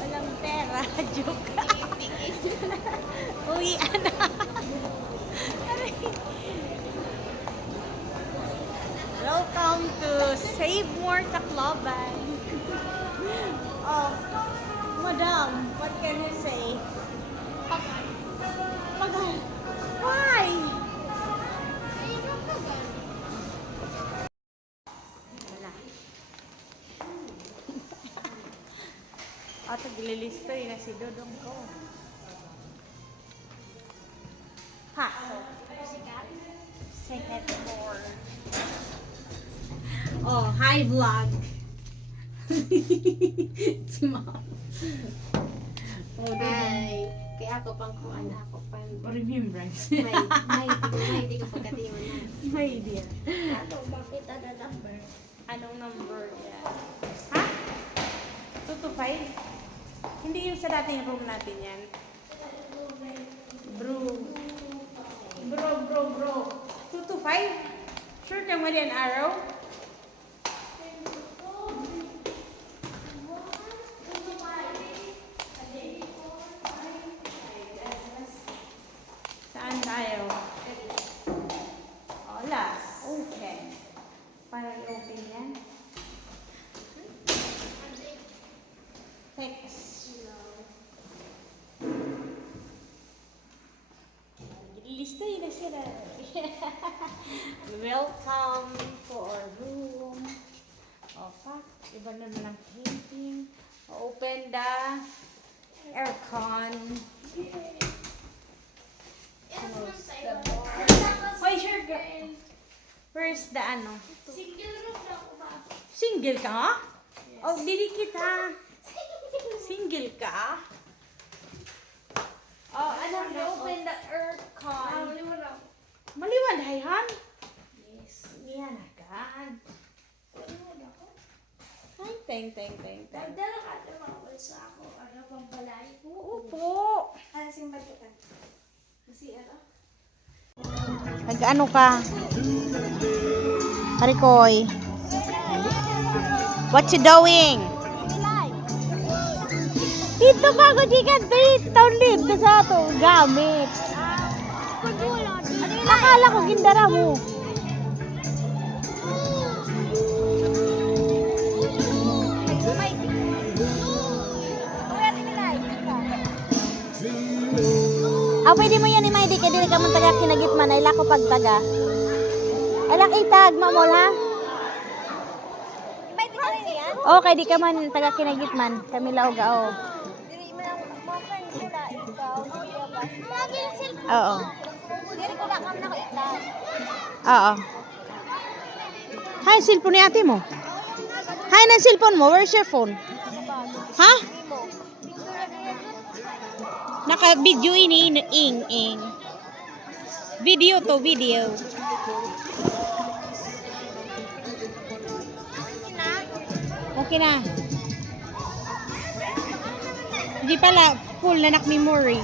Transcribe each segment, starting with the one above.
Walang pera. Joke. Uwian na. Welcome to Save More Tacloban. Oh, madam, what can you say? Pagal. Why? Wala. Ato gililisto yun na si Dodong ko. Ha? Second floor. Oh, hi vlog. Si Mom. Oh, Hi. Kaya ako pang kuan ako pang remembrance. may di ko pagkatiwan na. My dear. Ato bakit ada number? Anong number yan? Ha? 2 to 5? Hindi yung sa dating room natin yan. Bro. 2 to 5? Sure ka mo din araw? Saan tayo? Wala. Okay. Para i-open yan. Text. Lista yun na sila. Welcome to our room. Okay. Iba na lang painting. Open the aircon. Close the door. Hoy, sure ka. Where's the ano? Single room na ako ba? Single ka? Oh, dili kita. Single ka? Oh, ano? Open the aircon. Maliwan ako. Maliwan, hayhan? Yes. Yan agad. Maliwan ako. Ay, teng. Dagdala ka na mga sa ako. Ano pang balay? Oo po. Ano sing balikan? Kasi ano? Nag-ano ka? Harikoy. What you doing? Dito ka ko di ka dito dito sa to gamit. Akala ko gindara mo. Pwede mo yan ni Maidi kaya dili ka man taga kinagitman ay lako pagtaga. Ay lak itag mamol ha. Maidi ka rin yan? Okay, di ka man taga kinagitman. Kami laog oh. Dili mo lang mga friends sila ikaw. Oo. Dili ko na kam na ko ikaw. Oo. Hi, cellphone ni ate mo. Hi, na cellphone mo. Where's your phone? Ha? Naka-video ini ing. Video to video. Okay na. Hindi pala full na memory.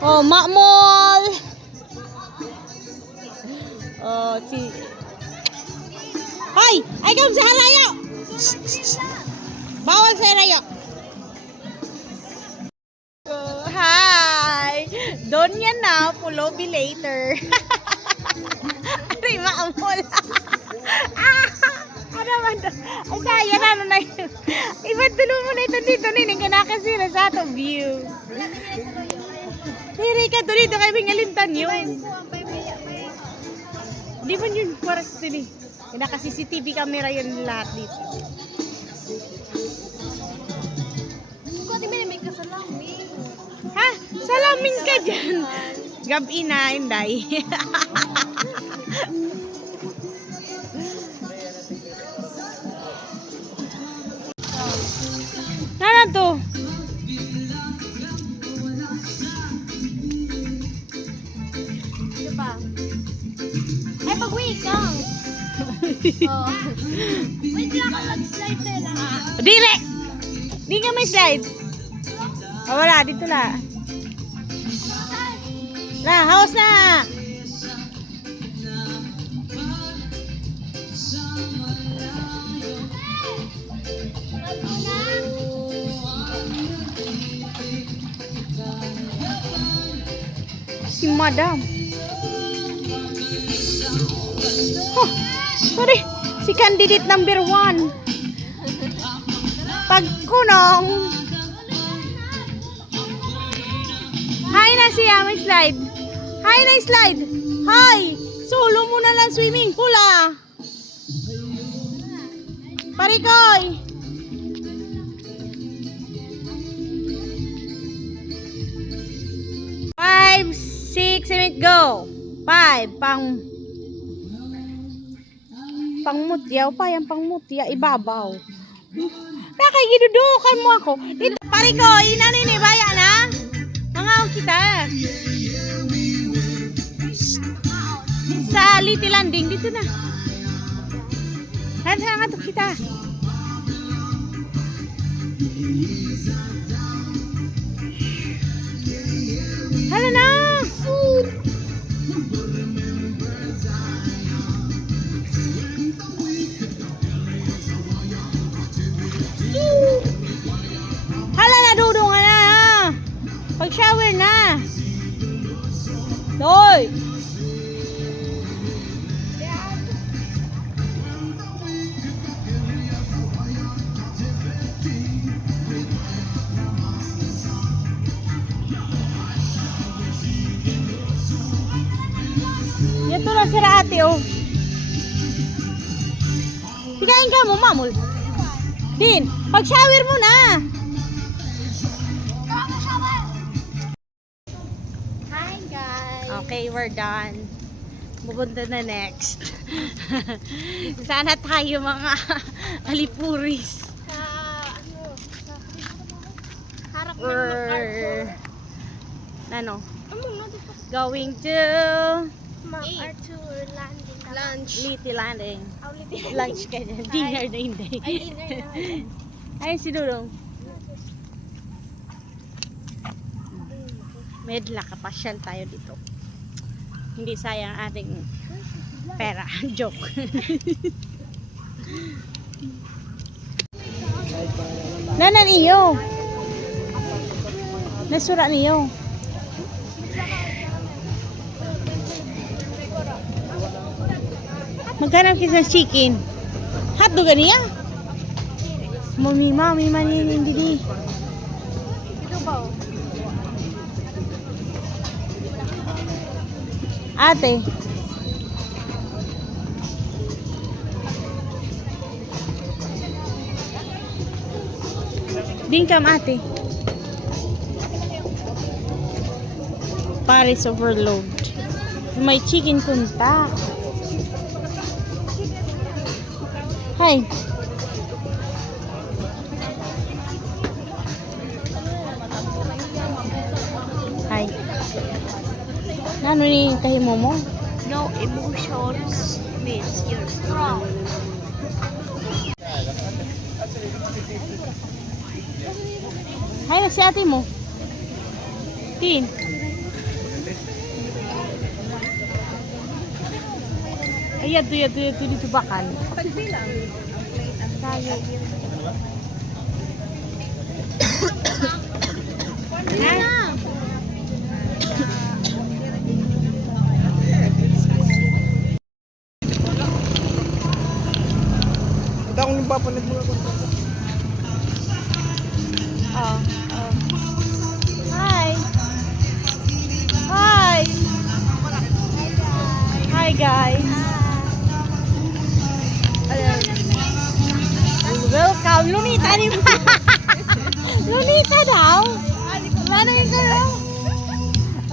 Oh, Makmol. Oh, si Hoy, ay kung sa halayo. Bawal sa halayo. Hi! Doon yan na, pulobi later. Aray, maamol. Ano man to? Ay, saya na, ano na yun. Iba, tulong mo na ito dito, nining ka nakasira sa atong view. Hiri ka, dito kayo bingalintan yun. Di ba yun, forest din eh. Naka-CCTV camera yun lahat dito. Kung may kasalamin. Ha? Salamin ka dyan. Gabi na, Inday. Nana to? Ano pa? Ay, pag-wait kang. Oh. Wait lang ako mag-slide sila. Dire! Di ka may slide. Oh, wala, dito la. Na, house na! si madam. Oh, sorry. Si candidate number 1. Pagkunong. Hi na siya, may slide. Hi na slide. Hi. Solo mo na lang swimming pool ah. Parikoy. Five, 6, 7, go. 5, pangmutyaw pa yan, pangmutya, ibabaw. Nakagidudukan mo ako. Dito, Parikoy, inaninibaya na. Mga kita. Sa Little Landing, dito na. Hanga to kita. Hala na! Hala na, dudong ka na! Pag-shower na! Doy! Ito na sila ate oh. Tigain ka mo, mamul. Din, pag-shower mo na. Hi guys. Okay, we're done. Pupunta na next. Sana tayo mga alipuris. Sa harap ng We're ano? dito. Going to MacArthur Landing. Lunch. Little Landing. Lunch. Lunch ka dyan. Dinner na hindi. Ay, dinner na. Ay, si Dudong. Medla, kapasyal tayo dito. Hindi sayang ating pera. Joke. Nanan iyo. Nasura niyo. Maghanap kita ng chicken. Hotdog niya. Mami, manin hindi. Ito ba? Ate. Dingkam ate. Paris overload. May chicken kunta. Hi. Hi. Nano ni kahimo mo? No emotions means you're strong. Hi na si ate mo. Tin. Ay, yado dito bakal. Pagbilang. Tayo. Na. Hindi akong nagpapalit mo ako. Oh. Hi. Hi. Hi guys. Welcome. Lunita ni Lunita daw. Ano yung gano'n?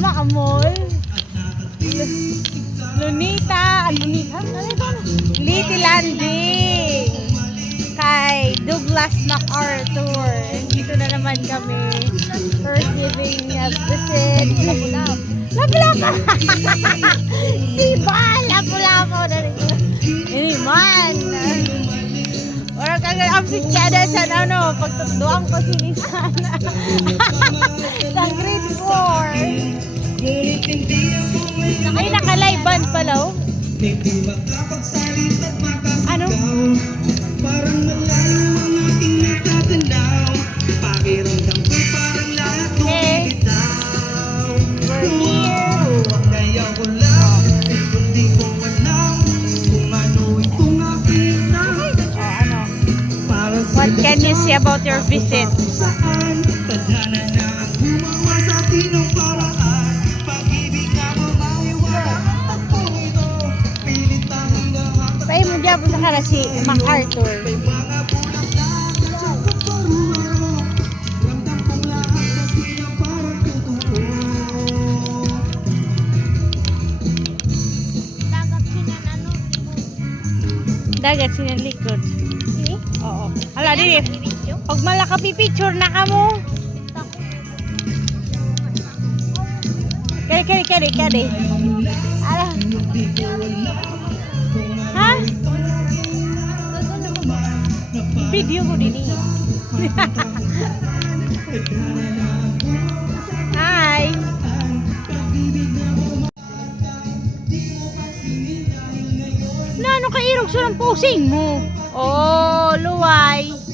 Makamol. Lunita. Lunita? Ano ito? Little Landing. Kay Douglas MacArthur. Dito na naman kami. First giving a visit. Lapulap. Lapulap! Siba! Lapulap! Ini man. Orang kagak abis tiada sa ano, pagtutuang ko sinisan. Sa grade 4. Ay, nakalaiban pala oh. Ano? Parang malayo ang aking natatanaw. Pakiramdam ko parang lahat Okay. bitaw. We're here. What can you say about your visit? Saan? Tadhana na ang gumawa sa atin ng paraan. Pag-ibig na mamahiwala ang tampong ito. Pilit tanging lahat at Pay mo dyan po sa kara si MacArthur. may mga bulang na sa kaparuaro. Ramdam kong lahat kasi na parang totoo. Dagat sinalikod. Oo. Hala, dili. Pag malaka picture na ka mo. Kari. Ala. Ha? Video ko din eh. Hi. Na, ano ka irog sa ng posing mo? Oh, luway.